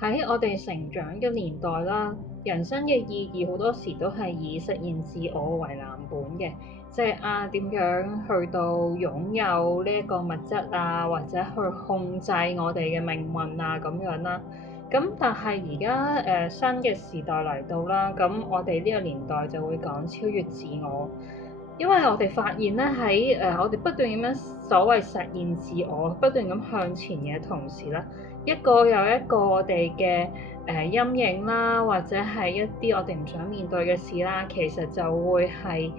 喺我哋成長嘅年代啦，人生嘅意義好多時都係以實現自我為藍本嘅，即係點樣去到擁有呢一個物質啊，或者去控制我哋嘅命運啊咁樣啦。咁但係而家新嘅時代嚟到啦，咁我哋呢個年代就會講超越自我，因為我哋發現咧喺我哋不斷咁樣所謂實現自我，不斷咁向前嘅同時咧，一個又一個我哋嘅陰影啦，或者係一啲我哋唔想面對嘅事啦，其實就會係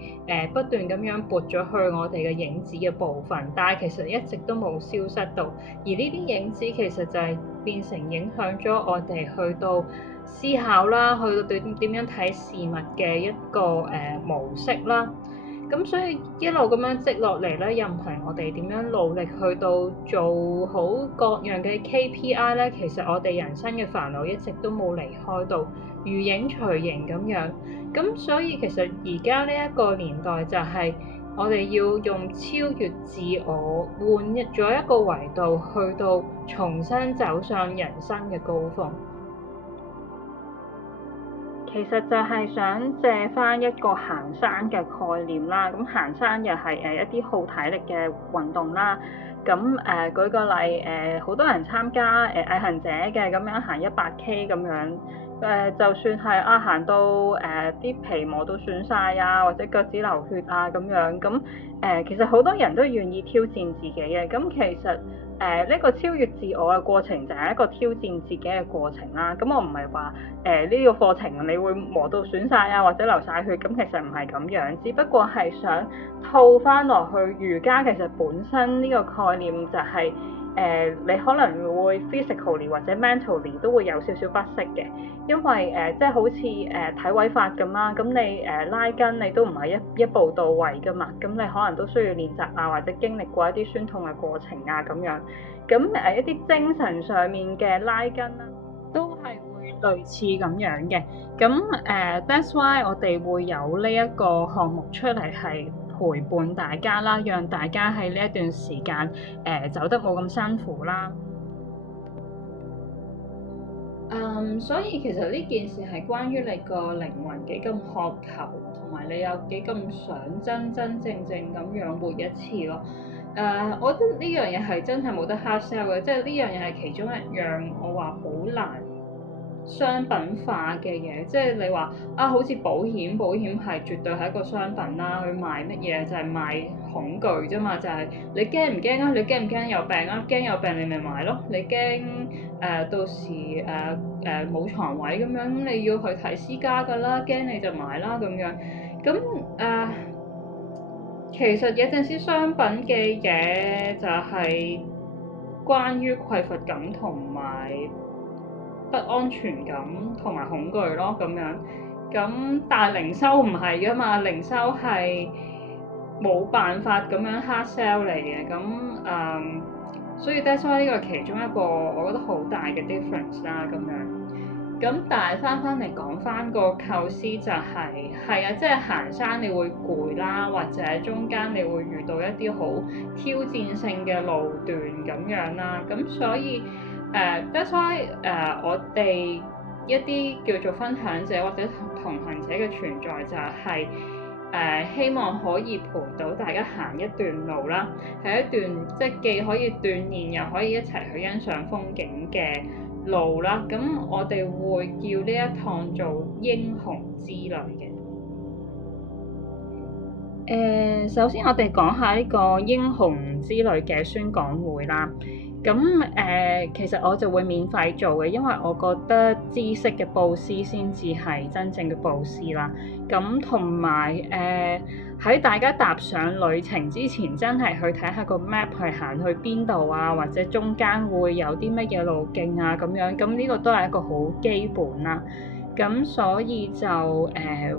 不斷咁樣撥咗去我哋嘅影子嘅部分，但係其實一直都冇消失到，而呢啲影子其實就係變成影響咗我哋去到思考啦，去到點樣睇事物嘅一個模式啦。咁所以一路咁樣積落嚟咧，任憑我哋點樣努力去到做好各樣嘅 KPI 咧，其實我哋人生嘅煩惱一直都冇離開到，如影隨形咁樣。咁所以其實而家呢一個年代就係我哋要用超越自我，換咗一個維度，去到重新走上人生嘅高峰。其實就係想借翻一個行山嘅概念啦，咁行山又係一啲耗體力嘅運動啦。咁舉個例，好多人參加毅行者嘅咁樣行100K 咁樣，就算係行到啲皮磨到損晒啊，或者腳趾流血啊咁樣，咁其實好多人都願意挑戰自己嘅。咁其實呢個超越自我嘅過程就係一個挑戰自己嘅過程啦。咁我唔係話呢個課程你會磨到損晒啊，或者流晒血，咁其實唔係咁樣，只不過係想套翻落去瑜伽。其實本身呢個概念就係你可能會 physically 或者 mentally 都會有少少不適嘅，因為即係好似體位法咁啦，咁你拉筋你都唔係一步到位噶嘛，咁你可能都需要練習啊，或者經歷過一啲酸痛嘅過程啊咁樣，咁一啲精神上面嘅拉筋啦，都係會類似咁樣嘅。咁that's why 我哋會有呢一個項目出嚟，係陪伴大家啦，讓大家喺呢一段時間走得冇咁辛苦啦。所以其實呢件事係關於你個靈魂幾咁渴求，同埋你有幾咁想真真正正咁樣活一次咯。我覺得呢樣嘢係真係冇得 hard sell 嘅，即係呢樣嘢係其中一樣我話好難商品化嘅嘢，即係你話好似保險係絕對係一個商品啦，佢賣乜嘢就係賣恐懼啫嘛，就係你驚唔驚啊？你驚唔驚有病啊？驚有病你咪買咯，你驚到時冇床位咁樣，你要去睇私家㗎啦，驚你就買啦咁樣。咁其實有陣時商品嘅嘢就係關於匱乏感同埋不安全感同埋恐懼咯，咁樣。咁但係零售唔係噶嘛，零售係冇辦法咁樣 hard sell 嚟嘅。咁所以 that's why 呢個係其中一個我覺得好大嘅 difference 啦，咁樣。咁但係翻嚟講翻個構思就係啊，即係行山你會攰啦，或者中間你會遇到一啲好挑戰性嘅路段咁樣啦，咁所以that's why 我哋一啲叫做分享者或者同行者嘅存在就係希望可以陪到大家行一段路啦，係一段即係既可以鍛鍊又可以一齊去欣賞風景嘅路啦。咁我哋會叫呢一趟做英雄之旅嘅。首先我哋講下呢個英雄之旅嘅宣講會啦。咁其實我就會免費做嘅，因為我覺得知識嘅佈施先至係真正嘅佈施啦。咁同埋喺大家踏上旅程之前，真係去睇下個 map 去行去邊度啊，或者中間會有啲乜嘢路徑啊咁樣。咁呢個都係一個好基本啦。咁所以就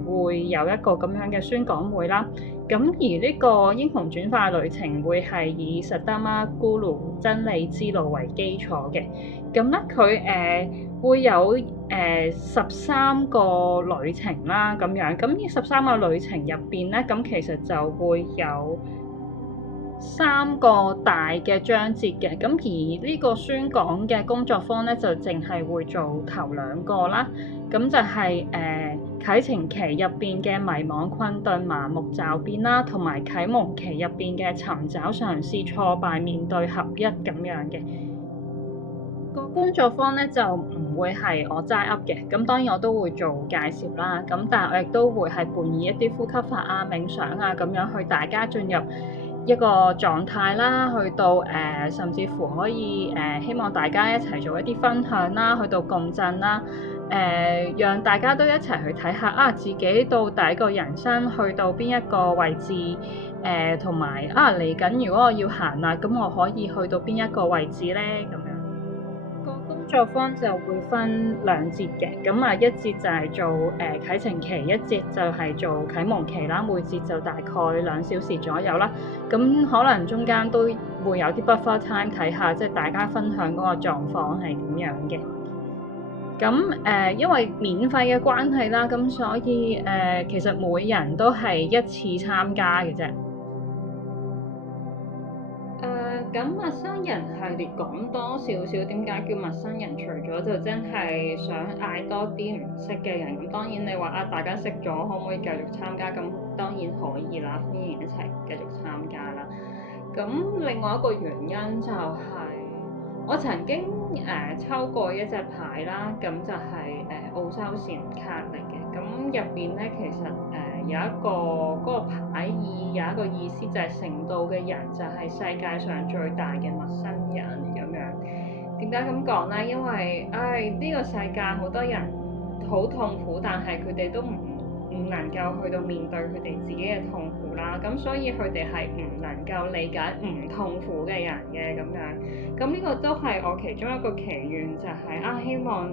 會有一個咁樣嘅宣講會啦。咁而呢個英雄轉化旅程會係以 Saddharma Guru 真理之路為基礎嘅。咁咧佢會有13個旅程啦咁樣。咁呢13個旅程入邊咧，咁其實就會有3個大嘅章節嘅，咁而呢個宣講嘅工作坊咧就淨係會做頭2個啦，咁就係啟程期入邊嘅迷惘、困頓、麻木、驟變啦，同埋啟蒙期入邊嘅尋找、嘗試、挫敗、面對、合一咁樣嘅。個工作坊咧就唔會係我齋噏嘅，咁當然我都會做介紹啦，咁但係我亦都會係伴以一啲呼吸法啊、冥想啊咁樣去大家進入一個狀態啦，去到甚至乎可以希望大家一齊做一啲分享啦，去到共振啦，讓大家都一齊去睇下啊自己到底個人生去到邊一個位置，同埋嚟緊如果我要行啦，咁我可以去到邊一個位置咧咁樣。個工作坊就會分2節嘅，咁一節就係做啟程期，一節就係做啟蒙期啦，每節就大概2小時左右啦。咁可能中間都會有啲 buffer time 睇下，即係大家分享嗰個狀況係點樣嘅。咁因為免費嘅關係啦，咁所以其實每人都係一次參加嘅啫。咁陌生人系列講多少少點解叫陌生人？除咗就真係想嗌多啲唔識嘅人，咁當然你話大家識咗可唔可以繼續參加？咁當然可以啦，歡迎一齊繼續參加啦。咁另外一個原因就係我曾經抽過一隻牌啦，咁就係澳洲禪卡嚟嘅。咁入邊咧其實有一個嗰個牌意有一個意思就係成道嘅人就係世界上最大嘅陌生人咁樣。點解咁講咧？因為呢個世界好多人好痛苦，但係佢哋都唔能夠去到面對佢哋自己嘅痛苦啦，咁所以佢哋係唔能夠理解唔痛苦嘅人嘅咁樣。咁呢個都係我其中一個祈願，就係希望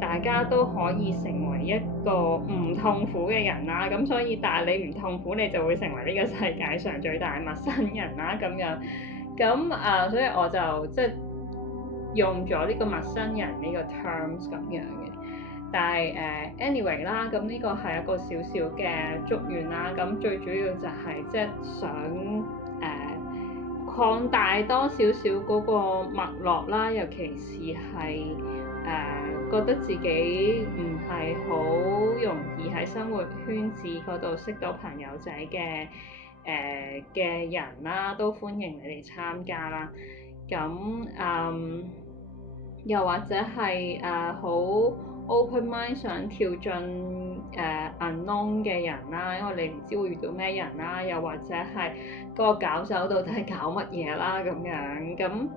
大家都可以成為一個唔痛苦嘅人啦。咁所以但係你唔痛苦，你就會成為呢個世界上最大陌生人啦咁樣。咁所以我就即係用咗呢個陌生人呢個 terms 咁樣嘅。但係anyway 啦，咁呢個係一個小小嘅祝願啦。咁最主要就係即係想擴大多少少嗰個脈絡啦，尤其是係覺得自己唔係好容易喺生活圈子嗰度識到朋友仔嘅人啦，都歡迎你哋參加啦。咁又或者係好open mind 想跳進unknown 嘅人啦，因為你唔知會遇到咩人啦，又或者係嗰個搞手到底係搞乜嘢啦咁樣。咁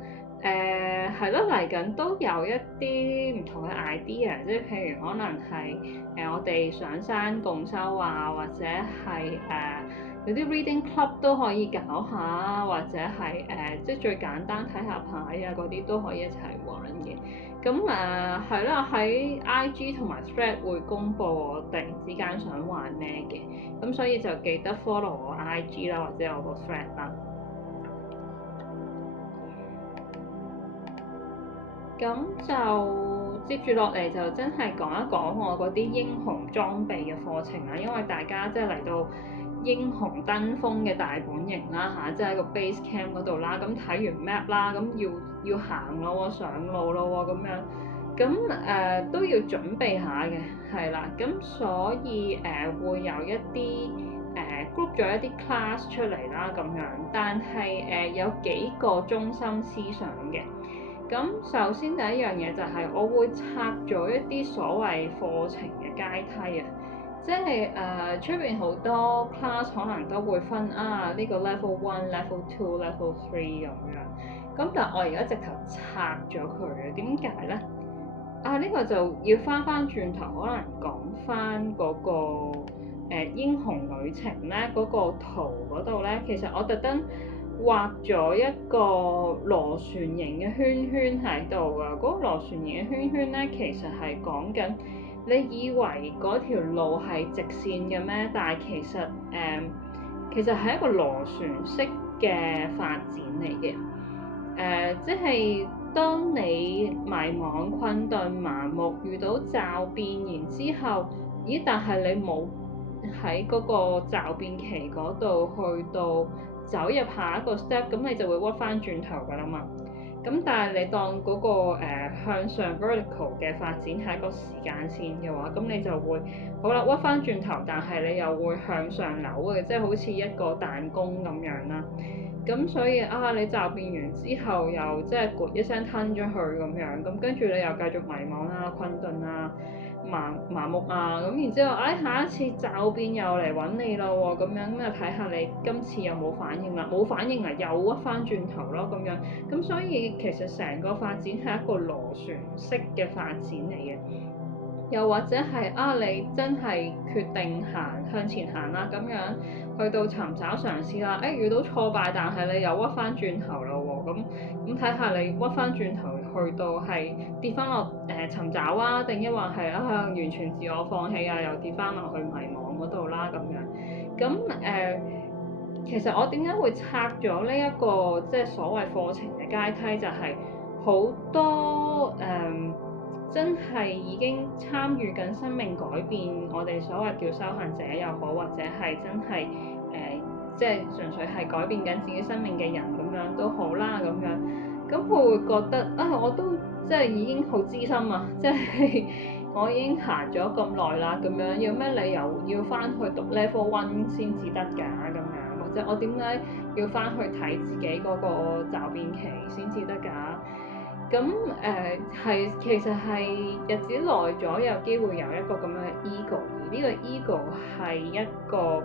係咯，嚟緊都有一啲唔同嘅 idea，即係譬如可能係我哋上山共修啊，或者係有啲 reading club 都可以搞下，或者係即係最簡單睇下牌啊嗰啲都可以一齊玩嘅。咁係啦，喺 IG 同埋 Thread 會公佈我突然之間想玩咩嘅，咁所以就記得 follow 我 IG 啦，或者我個 Thread 啦。咁就接住落嚟就真係講一講我嗰啲英雄裝備嘅課程啦，因為大家即係嚟到英雄登峰嘅大本營啦嚇，即係喺個 base camp 嗰度啦，咁睇完 map 啦，咁要行咯喎，上路咯喎咁樣，咁都要準備下嘅，係啦，咁所以會有一啲group 咗一啲 class 出嚟啦咁樣，但係有幾個中心思想嘅。咁首先第一樣嘢就係我會拆咗一啲所謂課程嘅階梯啊，即係出邊好多 class 可能都會分呢個 level 1、level 2、level 3咁樣，咁但係我而家直頭拆咗佢啊，點解咧？呢個就要翻轉頭，可能講翻嗰個英雄旅程咧，嗰個圖嗰度咧，其實我特登畫咗一個螺旋形嘅圈圈喺度㗎，嗰個螺旋形嘅圈圈咧，其實係講緊你以為嗰條路係直線嘅咩？但係其實係一個螺旋式嘅發展嚟嘅。即係當你迷惘、困頓、麻木，遇到驟變，然之後，但係你冇喺嗰個驟變期嗰度去到走入下一個 step，咁你就會屈翻轉頭㗎啦嘛。咁但係你當嗰個向上 vertical 嘅發展係一個時間線嘅話，咁你就會好啦，屈翻轉頭，但係你又會向上扭嘅，即係好似一個彈弓咁樣啦。咁所以你驟變完之後又即係咕一聲吞咗去咁樣，咁跟住你又繼續迷茫啦、困頓啦、麻木啊，咁然之後下一次驟變又嚟揾你咯喎，咁樣咁就睇下你今次有冇反應啦，冇反應啊又屈翻轉頭咯咁樣，咁所以其實成個發展係一個螺旋式嘅發展嚟嘅。又或者係你真係決定向前行啦，咁樣去到尋找嘗試啦，遇到挫敗，但係你又屈翻轉頭啦喎，咁睇下你屈翻轉頭去到係跌翻落尋找啊，定抑或係完全自我放棄啊，又跌翻落去迷茫嗰度啦咁樣。咁其實我點解會拆咗呢一個即係所謂課程嘅階梯，就係好多真係已經參與緊生命改變，我哋所謂叫修行者又好，或者係真係即係純粹係改變緊自己生命嘅人咁樣都好啦咁樣。咁佢會覺得我都即係已經好資深啊，即係我已經行咗咁耐啦咁樣，有咩理由要翻去讀 level 1先至得㗎咁樣？或者我點解要翻去睇自己嗰個驟變期先至得㗎？咁其實係日子耐咗，有機會有一個咁樣嘅 ego，而呢個 ego 係一個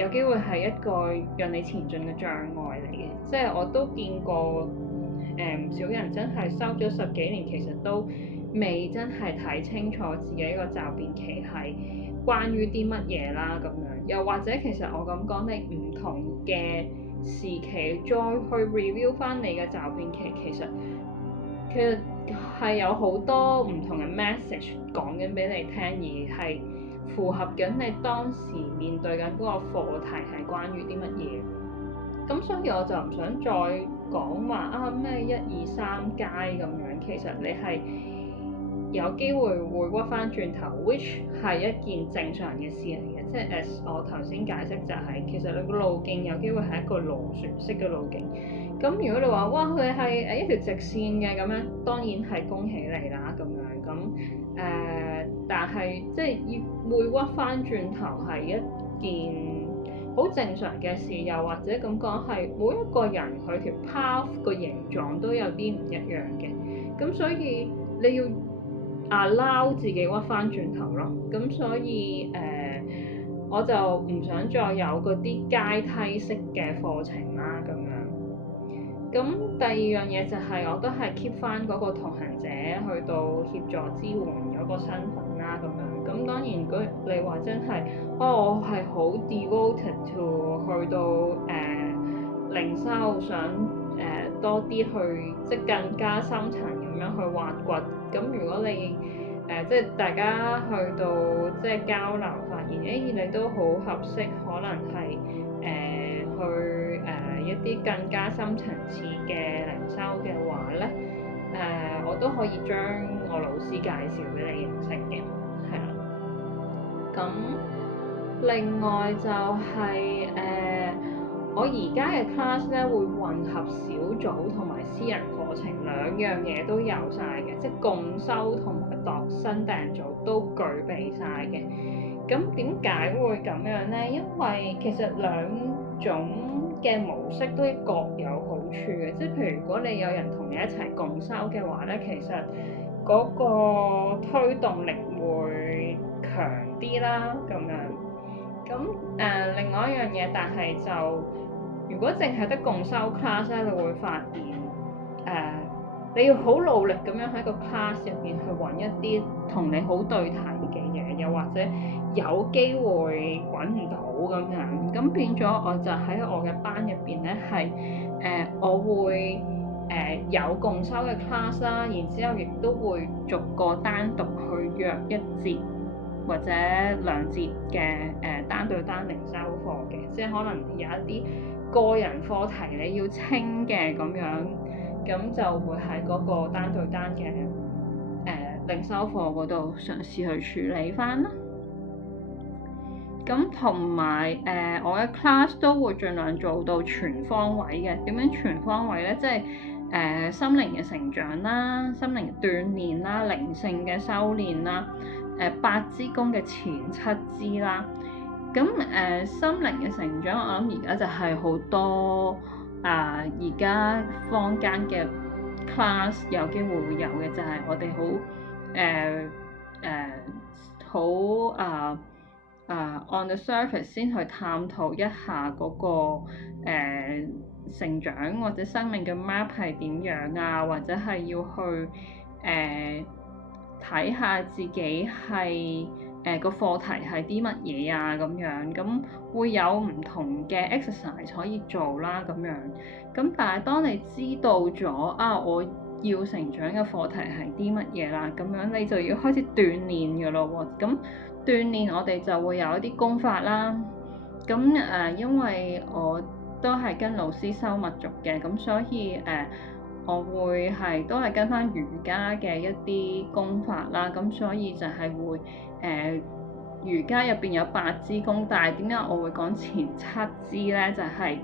有機會係一個讓你前進嘅障礙嚟嘅。即係我都見過唔少人真係修咗10幾年，其實都未真係睇清楚自己個驟變期係關於啲乜嘢啦咁樣。又或者其實我咁講，你唔同嘅時期再去 review 翻你嘅驟變期，其實係有好多唔同嘅 message 講緊俾你聽，而係符合緊你當時面對緊嗰個課題係關於啲乜嘢。咁所以我就唔想再講話咩1、2、3階咁樣，其實你係有機會屈翻轉頭 which 係一件正常嘅事嚟嘅。即係 as 我頭先解釋就係，其實你個路徑有機會係一個螺旋式嘅路徑。咁如果你話哇佢係一條直線嘅咁樣，當然係恭喜你啦咁樣。咁但係即係會屈翻轉頭係一件好正常嘅事，又或者咁講係每一個人佢條 path 個形狀都有啲唔一樣嘅。咁所以你要allow自己屈翻轉頭咯。咁所以我就唔想再有嗰啲階梯式嘅課程啦咁樣。咁第二樣嘢就係我都係 keep 翻嗰個同行者去到協助支援嗰個身份啦咁樣。咁當然如果你話真係我係好 devoted to 去到靈修，想多啲去即更加深層咁樣去挖掘。咁如果你即係大家去到即係交流，發現你都好合適，可能係去一啲更加深層次嘅靈修嘅話咧，我都可以將我老師介紹俾你認識嘅，係啦。咁另外就係我而家嘅 class 咧會混合小組同埋私人課程，兩樣嘢都有晒嘅，即係共修同埋度身訂造都具備晒嘅。咁點解會咁樣咧？因為其實兩種嘅模式都各有好處嘅，即係譬如如果你有人同你一齊共修嘅話咧，其實嗰個推動力會強啲啦咁樣。咁另外一樣嘢，但係就如果淨係得共修 class 咧，你會發現你要好努力咁樣喺個 class 入邊去揾一啲同你好對題嘅嘢，又或者有機會揾唔到咁樣，咁變咗我就喺我嘅班入邊咧係我會有共修嘅 class 啦，然之後亦都會逐個單獨去約一節或者2節嘅單對單靈修課嘅，即係可能有一啲個人課題你要清嘅咁樣，咁就會喺嗰個單對單嘅靈修課嗰度嘗試去處理翻啦。咁同埋我嘅 class 都會盡量做到全方位嘅。點樣全方位咧？即係心靈嘅成長啦、心靈鍛鍊啦、靈性嘅修練啦、八支公嘅前七支啦。咁心靈嘅成長，我諗而家就係好多而家坊間嘅 class 有機會會有嘅，就係我哋好on the surface 先去探討一下嗰個成長或者生命嘅 map 係點樣啊，或者係要去睇下自己係個課題係啲乜嘢啊咁樣，咁會有唔同嘅 exercise 可以做啦咁樣。咁但係當你知道咗我要成長嘅課題係啲乜嘢啦，咁樣你就要開始鍛鍊㗎咯喎。咁鍛鍊我哋就會有一啲功法啦。咁因為我都係跟老師修密續嘅，咁所以我會都係跟翻瑜伽嘅一啲功法啦。咁所以就係會瑜伽入邊有八支功，但係點解我會講前七支咧？就係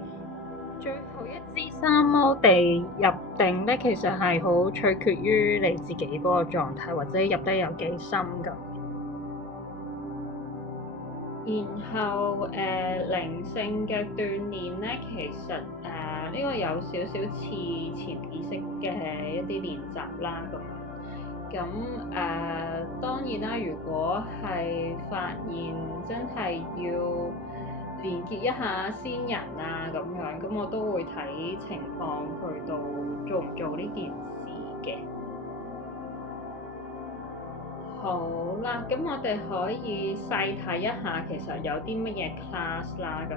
最後一支三摩地入定咧，其實係好取決於你自己嗰個狀態，或者入得有幾深咁。然後靈性嘅鍛鍊咧，其實呢個有少少似潛意識嘅一啲練習啦咁當然啦，如果係發現真係要連結一下先人啊咁樣，咁我都會睇情況去到做唔做呢件事嘅。好啦，咁我哋可以細睇一下，其實有啲乜嘢 class 啦咁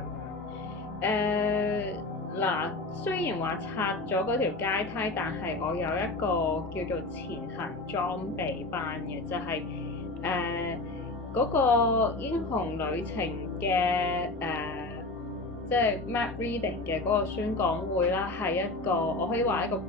樣。嗱，雖然話拆咗嗰條階梯，但係我有一個叫做前行裝備班嘅，就係嗰個英雄旅程嘅即係 map reading 嘅嗰個宣講會啦，係一個我可以話一個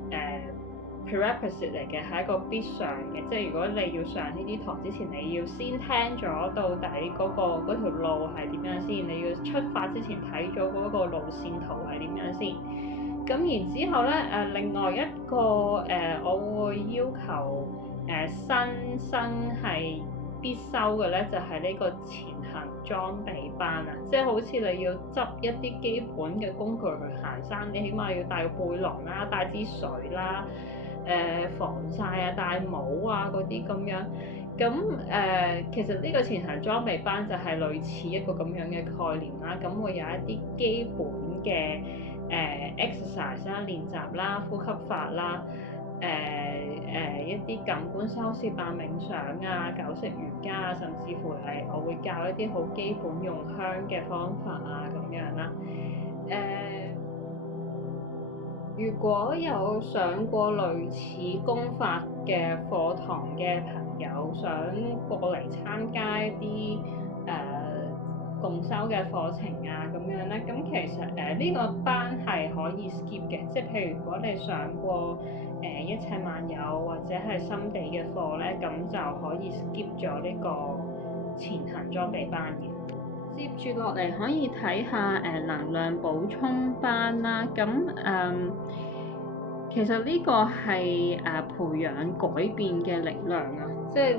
prerequisite 嚟嘅，係一個必上嘅。即係如果你要上呢啲堂之前，你要先聽咗到底嗰條路係點樣先，你要出發之前睇咗嗰個路線圖係點樣先。咁然之後咧另外一個我會要求新生係必修嘅咧，就係呢個前行裝備班啊，即係好似你要執一啲基本嘅工具去行山，你起碼要帶個背囊啦，帶支水啦。防曬啊、戴帽啊嗰啲咁樣，咁其實呢個前行裝備班就係類似一個咁樣嘅概念啦。咁會有一啲基本嘅exercise 啦、練習啦、呼吸法啦、一啲感官收攝啊、冥想啊、九式瑜伽啊，甚至乎係我會教一啲好基本用香嘅方法啊咁樣啦。如果有上過類似功法嘅課堂嘅朋友，想過嚟參加一啲共修嘅課程啊咁樣咧，咁其實呢個班係可以 skip 嘅，即係譬如如果你上過一切萬有或者係心地嘅課咧，咁就可以 skip 咗呢個前行裝備班嘅。接住落嚟可以睇下能量補充班啦。咁其實呢個係培養改變嘅力量啊，即係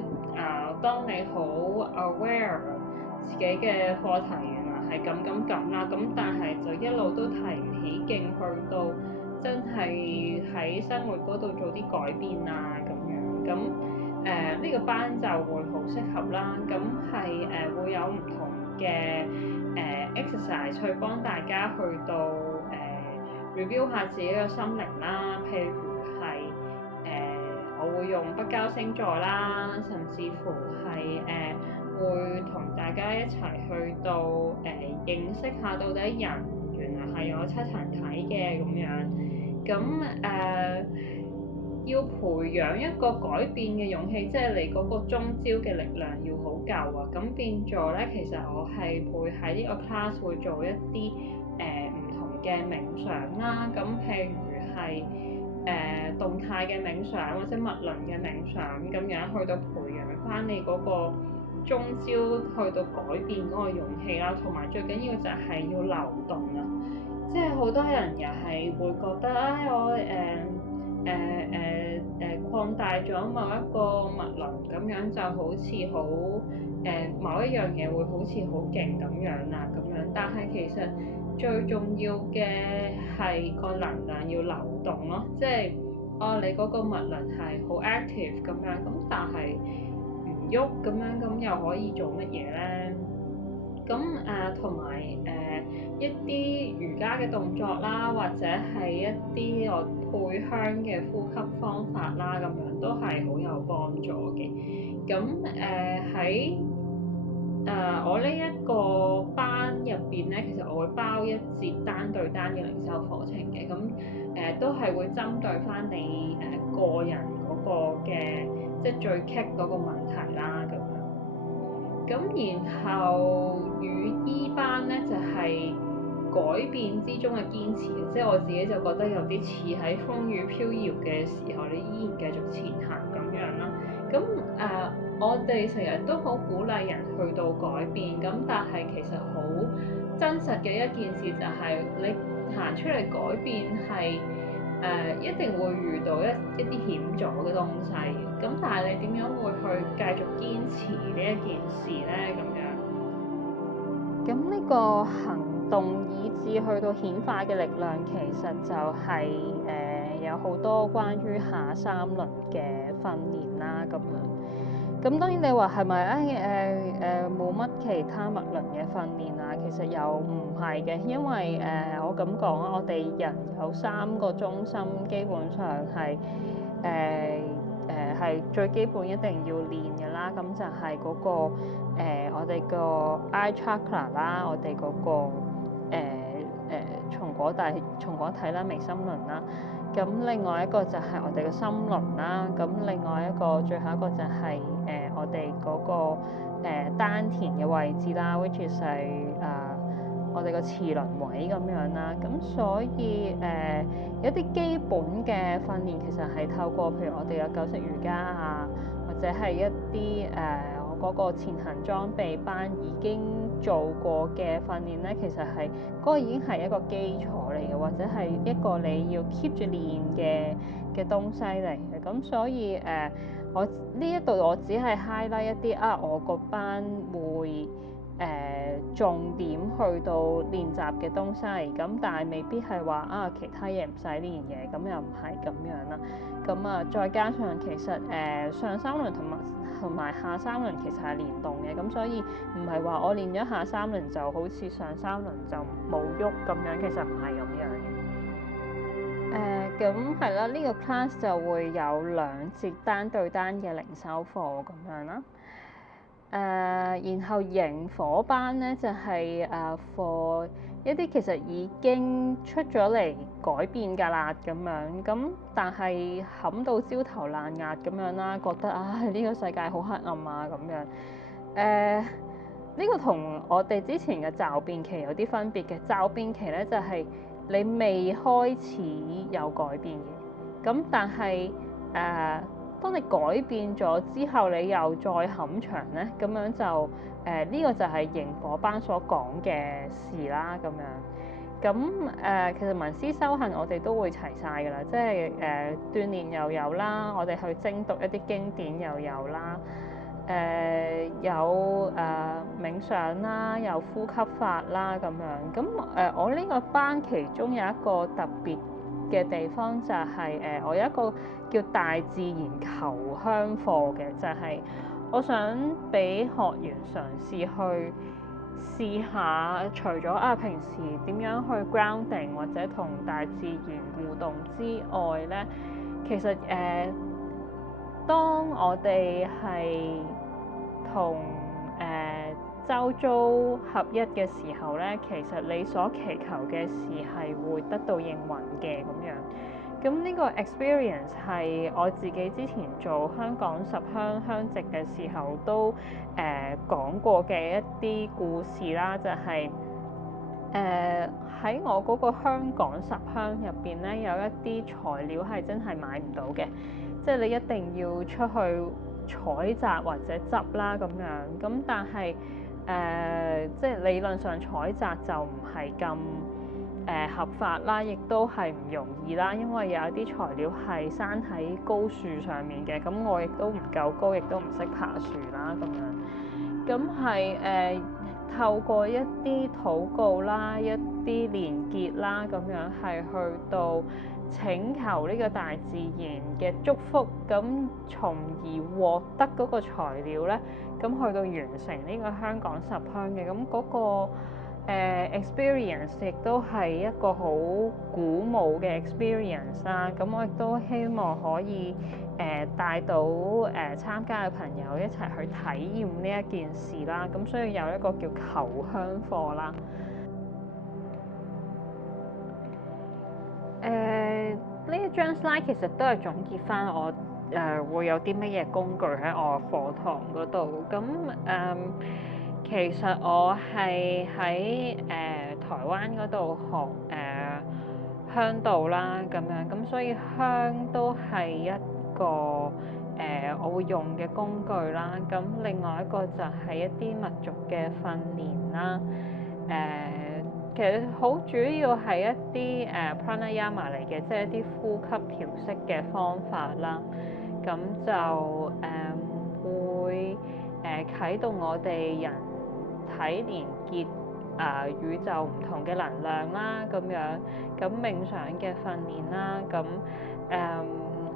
當你好 aware 自己嘅課題原來係咁啦，咁但係就一路都提唔起勁去到真係喺生活嗰度做啲改變啊咁樣，咁呢個班就會好適合啦。咁係會有唔同嘅exercise 去幫大家去到review 下自己嘅心靈啦，譬如係我會用北交星座啦，甚至乎係會同大家一齊去到認識下到底人原來係有七層體嘅咁樣，咁要培養一個改變嘅勇氣，即係你嗰個中招嘅力量要好夠啊！咁變咗咧，其實我係會喺呢個 class 會做一啲唔同嘅冥想啦。咁譬如係動態嘅冥想或者物輪嘅冥想咁樣，去到培養翻你嗰個終朝去到改變嗰個勇氣啦，同埋最緊要就係要流動啊！即係好多人又係會覺得我擴大咗某一個物輪咁樣就好似好某一樣嘢會好似好勁咁樣啦咁樣，但係其實最重要嘅係個能量要流動咯，即係你嗰個物輪係好 active 咁樣，咁但係唔喐咁樣，咁又可以做乜嘢咧？咁同埋一啲瑜伽嘅動作啦，或者係一啲我配香嘅呼吸方法啦，咁樣都係好有幫助嘅。咁喺我呢一個班入邊咧，其實我會包一節單對單嘅靈修課程嘅，咁都係會針對翻你個人嗰個嘅即係最棘嗰個問題啦咁樣。咁然後與醫班咧就係改變之中嘅堅持，即係我自己就覺得有啲似喺風雨飄搖嘅時候，你依然繼續前行咁樣啦。咁我哋成日都好鼓勵人去到改變，咁但係其實好真實嘅一件事就係你行出嚟改變係一定會遇到一啲險阻嘅東西，咁但係你點樣會去繼續堅持呢一件事咧？咁樣，咁呢個行動以至去到顯化嘅力量，其實就係有好多關於下三輪嘅訓練啦咁樣。咁當然你話係咪冇乜其他脈輪嘅訓練啊？其實又唔係嘅，因為我咁講啊，我哋人有3個中心，基本上係係最基本一定要練嘅啦。咁就係嗰個我哋個 eye chakra 啦，我哋嗰個松果體啦、眉心輪啦。咁另外一個就係我哋嘅心輪啦，咁另外最後一個就係我哋嗰個丹田嘅位置啦 which is 係我哋個臍輪位咁樣啦。咁所以有啲基本嘅訓練其實係透過譬如我哋嘅九式瑜伽啊，或者係一啲我嗰個前行裝備班已經做過嘅訓練咧，其實係嗰個已經係一個基礎嚟嘅，或者係一個你要 keep 住練嘅東西嚟嘅。咁所以我呢一度我只係 highlight 一啲我個班會重點去到練習嘅東西，咁但係未必係話其他嘢唔使練嘅，咁又唔係咁樣啦。咁再加上其實上三輪同埋下三輪其實係連動嘅，咁所以唔係話我練咗下三輪就好似上三輪就冇喐咁樣，其實唔係咁樣嘅。咁係啦，呢個 class 就會有2節單對單嘅靈修課咁樣啦。然後營火班咧就係for一啲其實已經出咗嚟改變㗎啦咁樣，咁但係冚到焦頭爛額咁樣啦，覺得呢個世界好黑暗啊咁樣。呢個同我哋之前嘅驟變期有啲分別嘅。驟變期咧就係你未開始有改變嘅，咁但係當你改變咗之後，你又再冚場咧，咁樣就呢個就係營火班所講嘅事啦，咁樣。咁其實文思修行我哋都會齊晒㗎啦，即係鍛鍊又有啦，我哋去精讀一啲經典又有啦，有冥想啦，有呼吸法啦咁樣。咁我呢個班其中有一個特別嘅地方就係我有一個叫大自然求香課嘅，就係我想俾學員嘗試去試下，除咗平時點樣去 grounding 或者同大自然互動之外咧，其實當我哋係同周遭合一嘅時候咧，其實你所祈求嘅事係會得到應允嘅咁樣。咁呢個 experience 係我自己之前做香港十香香席嘅時候都講過嘅一啲故事啦，就係喺我嗰個香港十香入邊咧，有一啲材料係真係買唔到嘅，即係你一定要出去採摘或者執啦咁樣，咁但係即係理論上採摘就唔係咁合法啦，亦都係唔容易啦，因為有一啲材料係生喺高樹上面嘅，咁我亦都唔夠高，亦都唔識爬樹啦咁樣，咁係透過一啲禱告啦，一啲連結啦，咁樣係去到請求呢個大自然嘅祝福，咁從而獲得嗰個材料咧，咁去到完成呢個香港十香嘅，咁嗰個experience 亦都係一個好鼓舞嘅 experience 啦。咁我亦都希望可以帶到參加嘅朋友一齊去體驗呢一件事啦。咁所以有一個叫求香課啦。呢一張 slide 其實都係總結翻我會有啲乜嘢工具喺我課堂嗰度。咁其實我係喺台灣嗰度學香道啦咁樣，咁所以香都係一個我會用嘅工具啦。咁另外一個就係一啲民族嘅訓練啦。其實好主要係一啲pranayama 嚟嘅，即係一啲呼吸調息嘅方法啦。咁就會啟動我哋人體連結宇宙唔同嘅能量啦，咁樣咁冥想嘅訓練啦，咁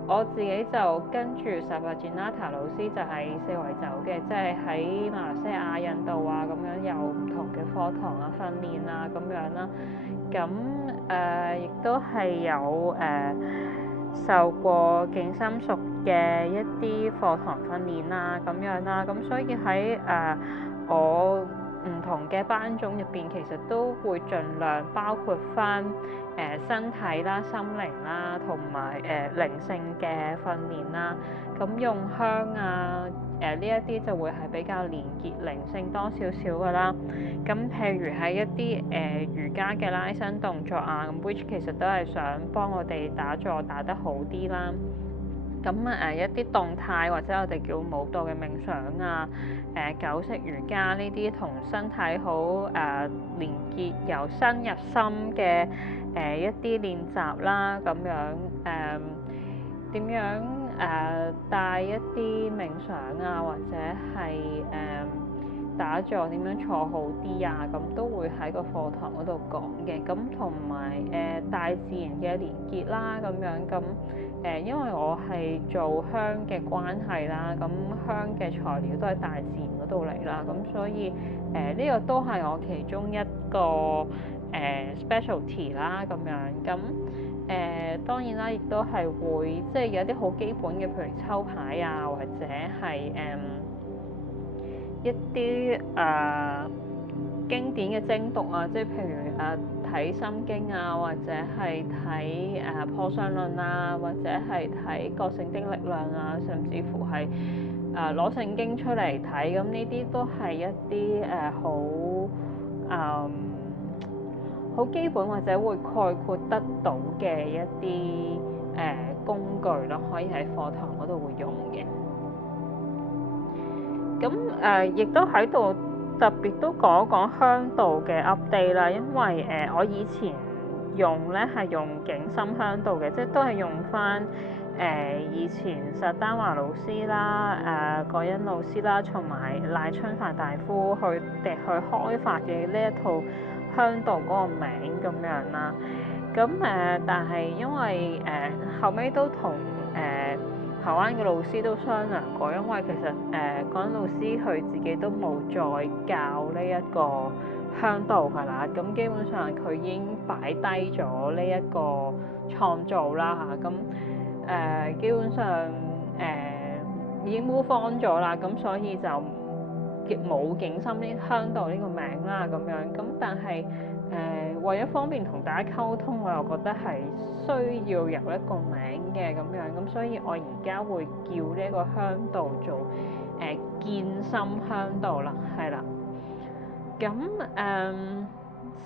我自己就跟住Sabajanatha老師就係四圍走嘅，即係喺馬來西亞、印度啊咁樣有唔同嘅課堂啊、訓練啊咁樣啦。咁亦都係有受過勁心術嘅一啲課堂訓練啊咁樣啦。咁所以喺我唔同嘅班種入邊，其實都會盡量包括翻身體啦、心靈啦，同埋靈性嘅訓練啦。咁用香啊呢一啲就會係比較連結靈性多少少噶啦。咁譬如係一啲瑜伽嘅拉伸動作啊，which 其實都係想幫我哋打坐打得好啲啦。咁一啲動態或者我哋叫舞蹈嘅冥想啊，九式瑜伽呢啲同身體好連結由身入心嘅一啲練習啦，咁樣點樣帶一啲冥想啊，或者係打坐點樣坐好啲啊，咁都會喺個課堂嗰度講嘅。咁同埋大自然嘅連結啦，咁樣咁因為我係做香嘅關係啦，咁香嘅材料都係大自然嗰度嚟啦，咁所以呢個都係我其中一個specialty 啦，咁樣咁當然啦，亦都係會即係有啲好基本嘅，譬如抽牌啊，或者係一啲經典嘅精讀啊，即係譬如睇心經啊，或者係睇破相論啊，或者係睇覺醒的力量啊，甚至乎係攞聖經出嚟睇，咁呢啲都係一啲好基本或者會概括得到嘅一啲工具咯，可以喺課堂嗰度會用嘅。咁亦都喺度特別都講一講香道嘅 update 啦，因為我以前用咧係用景心香道嘅，即係都係用翻以前薩丹華老師啦、葛恩老師啦，同埋賴春凡大夫去開發嘅呢一套香道嗰個名咁樣啦。咁但係因為後尾都同台灣嘅老師都商量過，因為其實葛恩老師佢自己都冇再教呢一個香道㗎啦，咁基本上佢已經擺低咗呢一個創造啦嚇，咁基本上已經 move on 咗啦，咁所以就冇景心呢香道呢個名啦咁樣，咁但係為咗方便同大家溝通，我又覺得係需要有一個名嘅咁樣，咁所以我而家會叫呢一個香道做見心香道啦，係啦。咁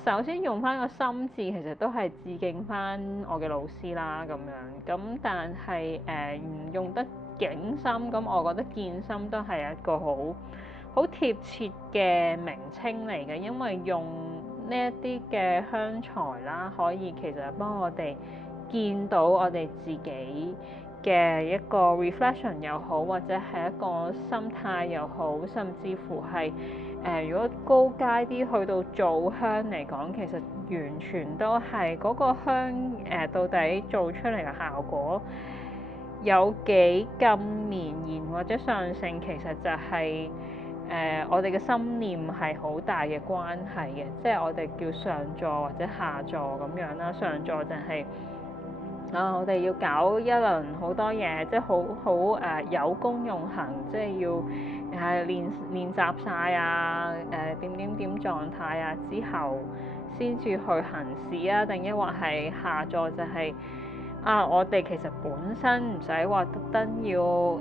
首先用翻個心字，其實都係致敬翻我嘅老師啦咁樣，咁但係唔用得景心，咁我覺得健心都係一個好貼切嘅名稱嚟嘅，因為用呢一啲嘅香材啦，可以其實幫我哋見到我哋自己嘅一個 reflection 又好，或者係一個心態又好，甚至乎係如果高階啲去到做香嚟講，其實完全都係嗰個香到底做出嚟嘅效果有幾咁綿延或者上乘，其實就係我哋嘅心念係好大嘅關係嘅，即係我哋叫上座或者下座咁樣啦。上座就係我哋要搞一輪好多嘢，即係好有功用行，即係要練習晒啊點狀態啊之後先至去行事啊，定抑或係下座就係我哋其實本身唔使話特登要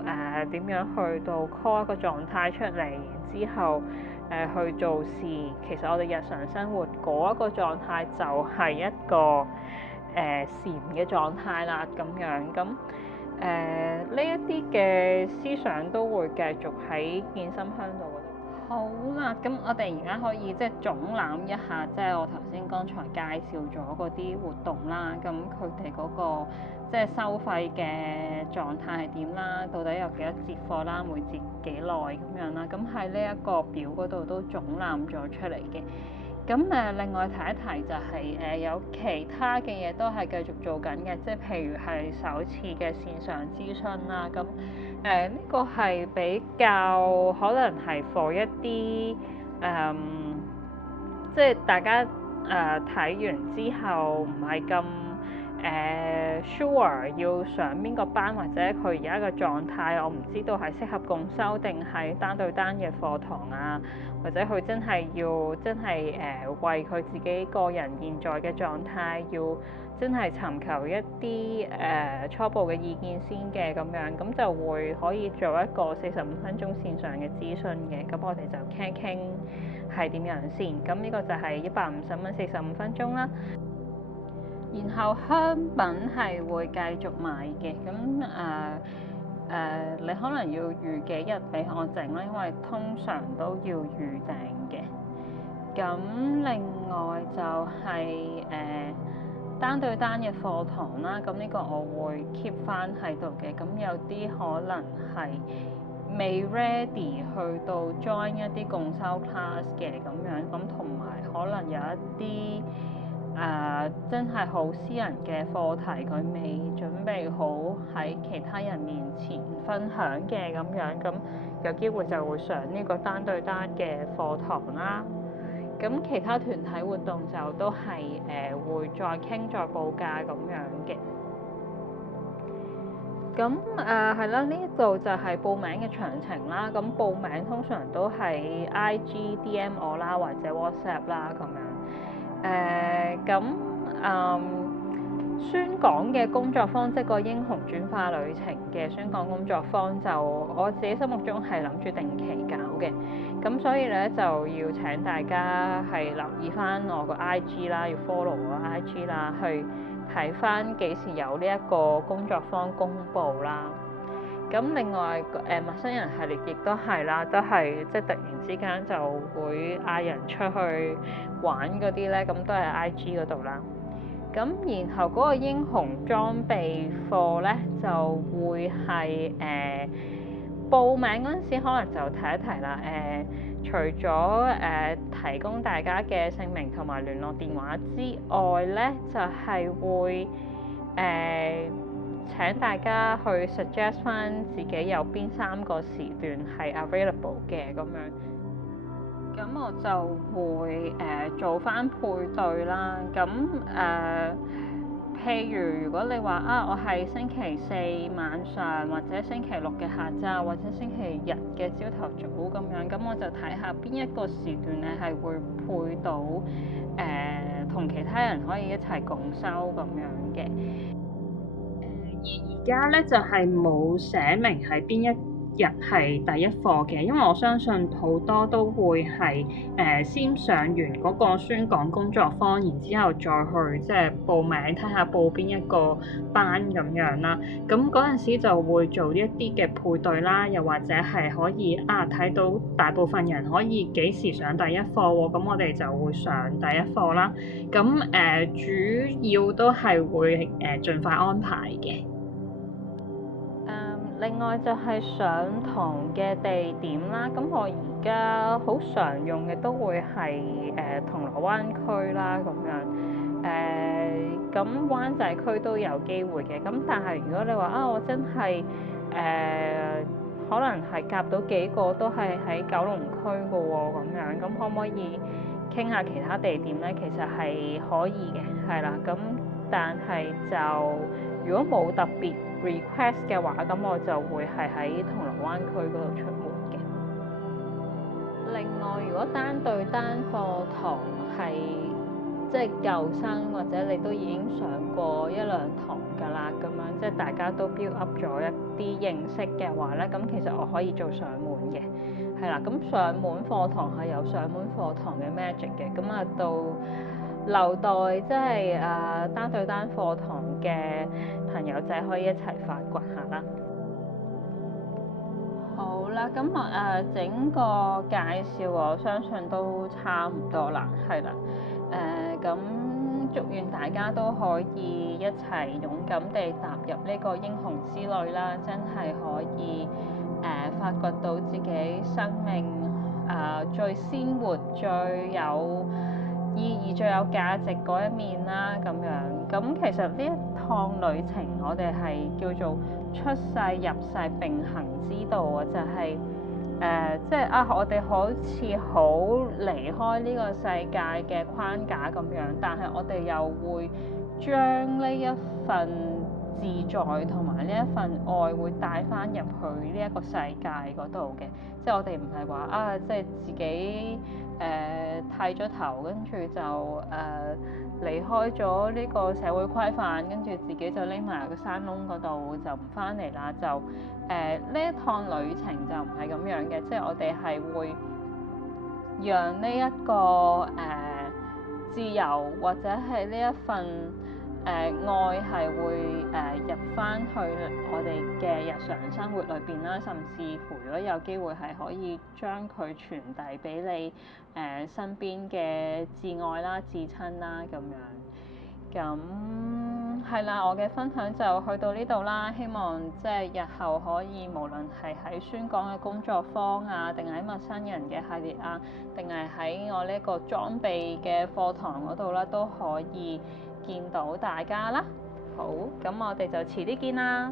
點樣去到 call 一個狀態出嚟，然之後去做事，其實我哋日常生活嗰一個狀態就係一個禪嘅狀態啦，咁樣咁呢一啲嘅思想都會繼續喺健心香度嗰度。好啦，咁我哋而家可以即係總攬一下，即係我頭先剛才介紹咗嗰啲活動啦，咁佢哋嗰個即係收費嘅狀態係點啦，到底有幾多節課啦，每節幾耐咁樣啦，咁喺呢一個表嗰度都總攬咗出嚟嘅。咁另外提一提就係有其他嘅嘢都係繼續做緊嘅，即係譬如係首次嘅線上諮詢啦。咁呢個係比較可能係 for 一啲即係大家睇完之後唔係咁sure 要上邊個班，或者佢而家嘅狀態我唔知道係適合共修定係單對單嘅課堂啊，或者佢真係為佢自己個人現在嘅狀態要真係尋求一啲初步嘅意見先嘅咁樣，咁就會可以做一個45分鐘線上嘅諮詢嘅，咁我哋就傾傾係點樣先。咁呢個就係150蚊45分鐘啦。然後香品係會繼續賣嘅，咁你可能要預幾日俾我整啦，因為通常都要預訂嘅。咁另外就係單對單嘅課堂啦，咁呢個我會 keep 翻喺度嘅。咁有啲可能係未 ready 去到 join 一啲共修 class 嘅咁樣，咁同埋可能有一啲真係好私人嘅課題，佢未準備好喺其他人面前分享嘅咁樣，咁有機會就會上呢個單對單嘅課堂啦。咁其他團體活動就都係會再傾再報價咁樣嘅。咁係啦，呢一度就係報名嘅詳情啦。咁報名通常都係 IG DM 我啦，或者 WhatsApp 啦咁樣。宣講嘅工作坊，即係個英雄轉化旅程嘅宣講工作坊，就我自己心目中係諗住定期搞嘅。咁所以咧就要請大家係留意翻我個 IG 啦，要 follow 我 IG 啦，去睇翻幾時有呢一個工作坊公佈啦。咁另外陌生人系列亦都係啦，都係即係突然之間就會嗌人出去玩嗰啲咧，咁都係 IG 嗰度啦。咁然後嗰個英雄裝備課咧就會係報名嗰陣時可能就提一提啦。除咗提供大家嘅姓名同埋聯絡電話之外咧，就係會請大家去 suggest 翻自己有邊3個時段係 available 嘅咁樣。咁我就會做翻配對啦。咁譬如果你話我係星期4晚上，或者星期6嘅下晝，或者星期日嘅朝頭早咁樣，咁我就睇下邊一個時段你係會配到同其他人可以一齊共修咁樣嘅。而家咧就係冇寫明係邊一日係第一課嘅，因為我相信好多都會係先上完嗰個宣講工作坊，然之後再去即係報名睇下報邊一個班咁樣啦。咁嗰陣時就會做一啲嘅配對啦，又或者係可以睇到大部分人可以幾時上第一課喎，咁我哋就會上第一課啦。咁主要都係會盡快安排嘅。另外就係上堂嘅地點啦，咁我而家好常用嘅都會係銅鑼灣區啦咁樣，咁灣仔區都有機會嘅，咁但係如果你話我真係可能係夾到幾個都係喺九龍區嘅喎咁樣，咁可唔可以傾下其他地點咧？其實係可以嘅，係啦，咁但係就如果冇特別request 嘅話，咁我就會係喺銅鑼灣區嗰度出門嘅。另外，如果單對單課堂係即係舊生或者你都已經上過一兩堂㗎啦，咁樣即係大家都 build up 咗一啲認識嘅話咧，咁其實我可以做上門嘅，係啦。咁上門課堂係有上門課堂嘅 magic 嘅，咁到留待即係單對單課堂嘅朋友仔可以一齊發掘下啦。好啦，咁整個介紹我相信都差唔多啦，係啦，咁祝願大家都可以一齊勇敢地踏入呢個英雄之旅啦，真係可以發掘到自己生命最鮮活、最有意義、最有價值嗰一面啦，咁樣。咁其實呢一趟旅程，我哋係叫做出世入世並行之道啊，就係即係我哋好似好離開呢個世界嘅框架咁樣，但係我哋又會將呢一份自在同埋呢一份愛會帶翻入去呢一個世界嗰度嘅，即係我哋唔係話即係自己剃咗頭，跟住就離開咗呢個社會規範，跟住自己就匿埋個山窿嗰度就唔翻嚟啦，就呢一趟旅程就唔係咁樣嘅，即係我哋係會讓呢一個自由或者係呢一份愛係會入翻去我哋嘅日常生活裏邊啦，甚至乎如果有機會係可以將佢傳遞俾你身邊嘅摯愛啦、至親啦咁樣。咁係啦，我嘅分享就去到呢度啦，希望即係日後可以無論係喺宣講嘅工作坊定係喺陌生人嘅系列定係喺我呢個裝備嘅課堂嗰度啦，都可以見到大家啦。好，咁我哋就遲啲見啦。